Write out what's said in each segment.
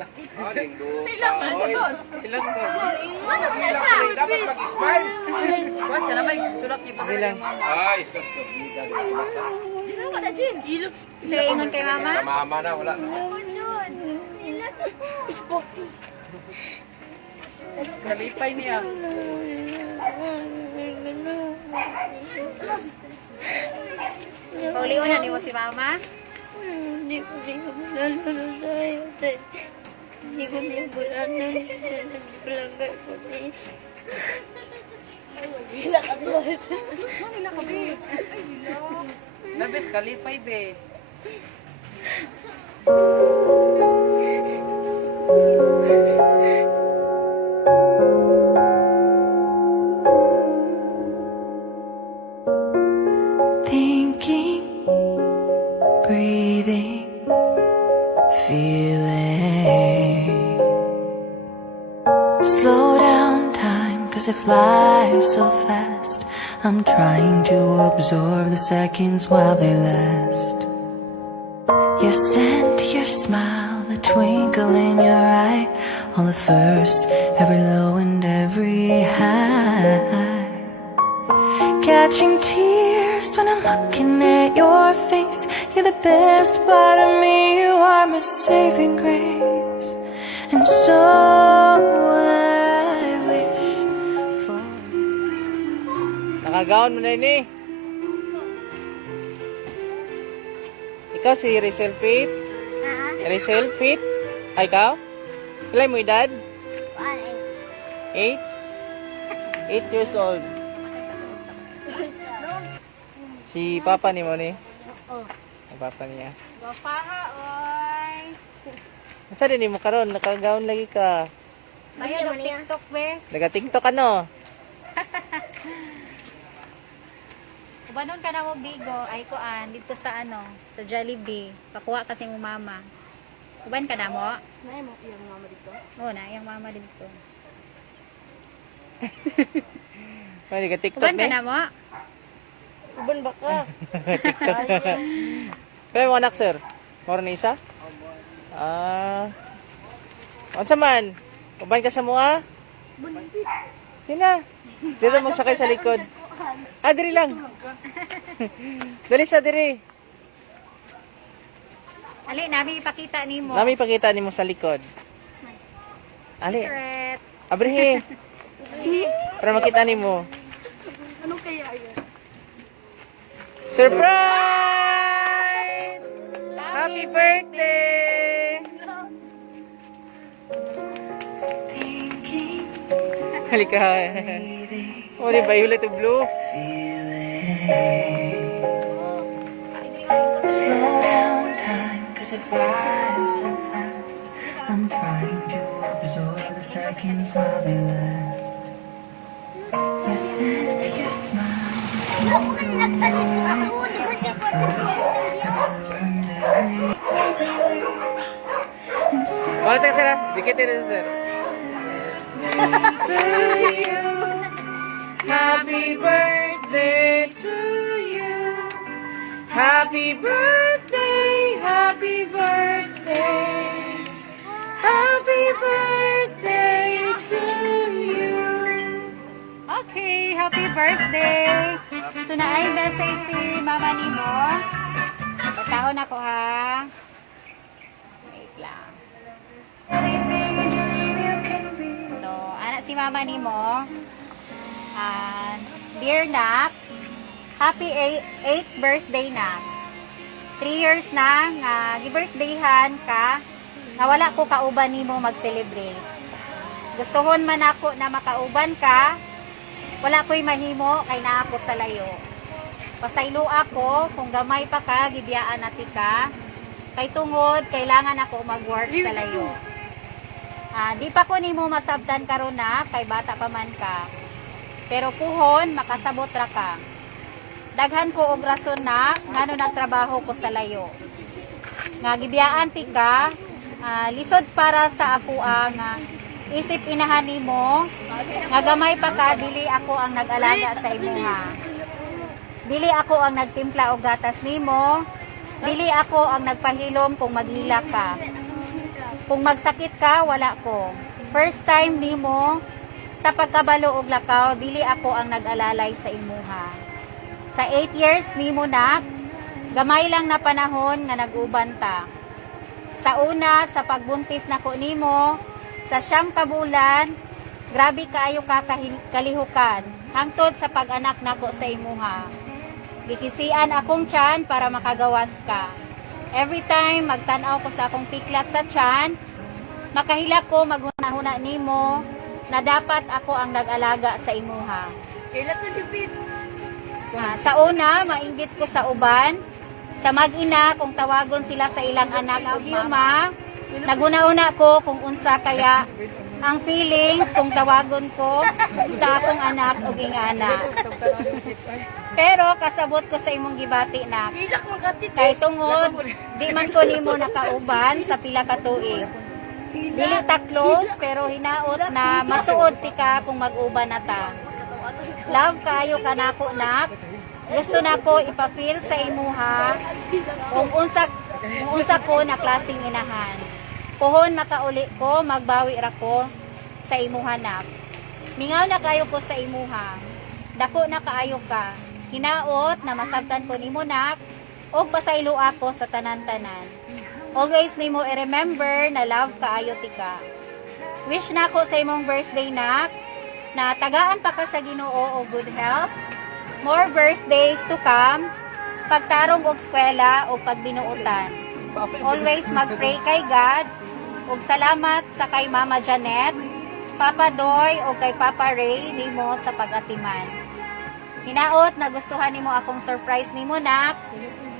Ilang man siya, boss? Ilang ba? Dapat mag-smile. Boss, alam mo, sulat niyo pa rin. Ay, stop. Sino ka na, Jin? Ilog. Sige, ingon kay mama. Sa mama na, wala. Ispok. Kalipay niya. Pauli-unan mo si mama. Hindi ko lalaro tayo. Hindi ko nabulanan. Nagpalagay ko niya. Hila ka doon. Hila ka, be. Labis, kalipay, be. Thinking, breathing, feeling. Slow down time, 'cause it flies so fast. I'm trying to absorb the seconds while they last. Your scent, your smile, the twinkle in your eye, all the first, every low and every high. Catching tears when I'm looking at your face. You're the best part of me, you are my saving grace. And so I wish for you. Nakagaon mo na ini. Ikaw si Rizal Fit? Rizal Fit? Ay, ikaw? Kailan mo edad? 8? 8 years old. Si Papa ni mo ni? Oo. Ang Papa niya. Gapaha, oy. Saan din mo karon? Nakagaon lagi ka. Tayo, TikTok, be. Nag-TikTok ano? Ubanon ka na mo, Bigo. Ay, kuan. Dito sa ano, sa Jollibee. Pakuha kasi mo mama. Uban ka na mo? May mo yung mama dito. Oo na, yung mama dito. May nag-TikTok Uban ka ni? na mo? Uban ba ka? TikTok. Pero mo anak, sir? Moro ni isa? Unsa man? Uban ka sa mua? Sina? Dito mo sakay sa likod. Diri lang. Dali sa diri. Ali, nami ipakita ni mo. Nami pakita nimo sa likod. Ali, Secret. abrihe. Para makita nimo. Anong kaya yun? Surprise! Happy birthday! Halika. Oh, di ba yung to blue? Slow down time, 'cause it flies so fast. I'm trying to absorb the seconds while they last. Your scent, your smile, Ako ka nagpasit sa uod. Wala tayo sir ha? Dikit din sir. To you, happy birthday to you. Happy birthday, happy birthday. Happy birthday to you. Okay, happy birthday. So, na-ay message si mama ni mo. Pagkahon ako, ha? Wait lang. So, anak si mama ni mo. Dear Nak, happy 8th birthday na. 3 years na nga gi-birthdayhan ka. Nga wala ko kauban nimo mag-celebrate. Gustohon man ako na makauban ka. Wala ko'y mahimo kay naa ako sa layo. Pasaylo ako kung gamay pa ka gibiyaan nati ka. Kay tungod kailangan ako mag-work sa layo. Di pa ko nimo masabtan karon na kay bata pa man ka. Pero puhon makasabot ra ka. Daghan ko og rason na ngano nagtrabaho ko sa layo. Nga gibiyaan ti ka, lisod para sa ako ang isip inahan nimo nga gamay pa ka dili ako ang nag-alaga sa imuha. Dili ako ang nagtimpla og gatas nimo, dili ako ang nagpahilom kung maghila ka. Kung magsakit ka, wala ko. First time nimo sa pagkabalo og lakaw, dili ako ang nag-alalay sa imuha. Sa 8 years nimo nak, gamay lang na panahon nga nag-uban ta. Sa una, sa pagbuntis nako nimo, sa 9 ka bulan, grabe kaayo ka kalihukan, hangtod sa pag-anak nako sa imuha. Bikisian akong tiyan para makagawas ka. Every time magtanaw ko sa akong piklat sa tiyan, makahila ko maghunahuna nimo na dapat ako ang nag-alaga sa imuha. Kailan ko si Pete? Sa una, mainggit ko sa uban, sa mag-ina kung tawagon sila sa ilang anak o mama. Naguna-una ko kung unsa kaya ang feelings kung tawagon ko sa akong anak o ingana. Pero kasabot ko sa imong gibati na Hilak magkatitis. kay tungod di man ko nimo nakauban sa pila ka tuig. Dili ta close pero hinaot na masuod ti ka kung mag-uban na ta. Love kayo kanako nak. Gusto nako ipa-feel sa imuha kung unsa ko na klaseng inahan. Pohon makauli ko magbawi ra ko sa imuha nak. Mingaw na kayo ko sa imuha. Dako na kaayo ka. Hinaot na masabtan ko nimo nak og pasaylo ako sa tanan-tanan. Always nimo i-remember na love kaayo tika. Wish nako sa imong birthday nak na tagaan pa ka sa Ginoo og good health. More birthdays to come. Pagtarong og eskwela o pagbinuutan. Always magpray kay God. Ug salamat sa kay Mama Janet, Papa Doy o kay Papa Ray nimo sa pag-atiman. Hinaot na gustuhan nimo akong surprise nimo nak.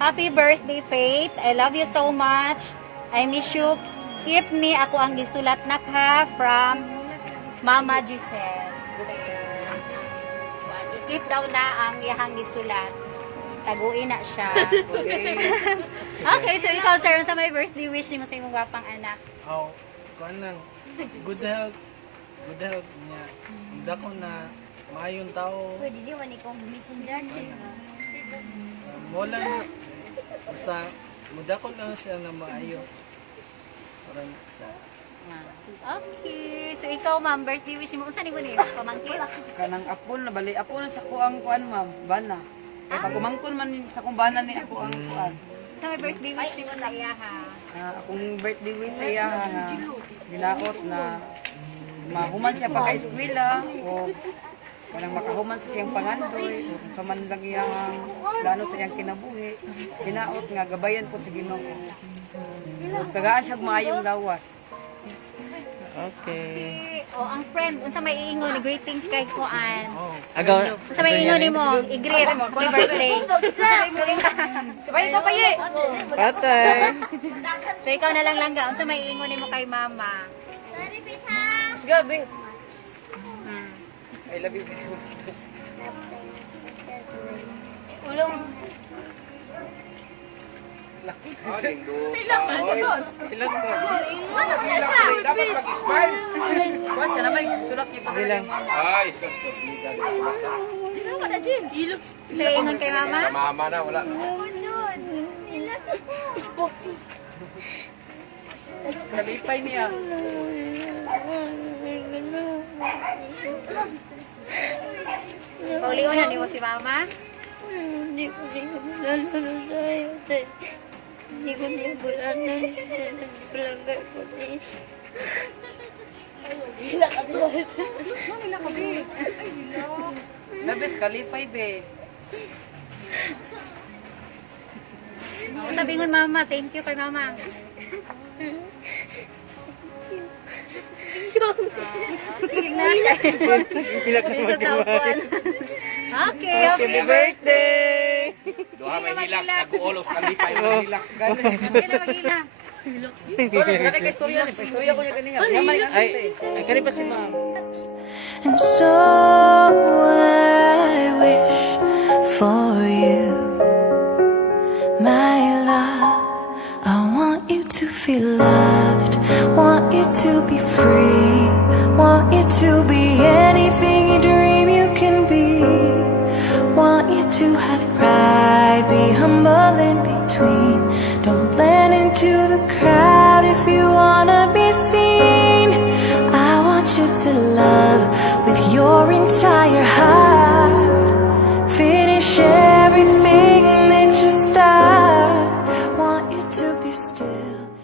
Happy birthday, Faith. I love you so much. I miss you. Keep me ako ang gisulat nak ha from Mama Giselle. Keep daw na ang iyahang gisulat. Taguin na siya. Okay, so ikaw sir, sa may birthday wish nimo sa imong gwapang anak. Aw, kuan lang. Good health. Good health niya. Dako na maayong tao. Pwede di man ikaw messenger. Mo lang basta mudakon lang siya na maayo. Parang sa Okay. So ikaw ma'am, birthday wish mo unsa ni mo ni pamangkin? Kanang apon na bali apon sa kuang kuan ma'am, bana. Kay pag umangkon man sa kung bana ni ako ang kuan. Sa may birthday wish nimo sa iya ha. Akong birthday wish sa iya nga ginaot na mahuman siya pa ka eskwela o kanang makahuman sa siyang pangandoy o sa man lang iyang plano sa iyang kinabuhi. Ginaot nga gabayan ko sa Ginoo. Tagaan siya maayong lawas. Okay. O ang friend unsa may iingon ni greetings kay Kuan. Agaw. Unsa may iingon nimo? I-greet happy birthday. Sabay ka pa ye! Patay. So ikaw na lang langga, unsa may iingon nimo kay mama? Mas gabi. I love you very much. Ulong Ilan ko? Dapat mag-smile. Kuha siya na may sulat niya pa Ilang. Ay, Sino ba na Jin? Hilak. sa ingon kay mama? mama na, wala. Kalipay niya. Paulion na nimo si mama? Hindi ko nalala sa'yo. Hindi ko nabulanan. Palagay ko ni. Hilak ang lahat. Hilak ang lahat. Nabes, kalipay be. Sabi ngon mama, thank you kay mama. Hilak na magdiwan. Okay, Happy birthday! Doha may hilak, nag-uolos, kalipay, hilak. Okay na magila. Oras, nakay ka istorya ni. Istorya ko niya ganyan. Yaman ka Ay, ay kani pa si ma'am. And so I wish for you, my love. I want you to feel loved, want you to be free, want you to be anything you dream you can be. Want you to have pride, be humble in between. Don't blend into the crowd if you wanna be your entire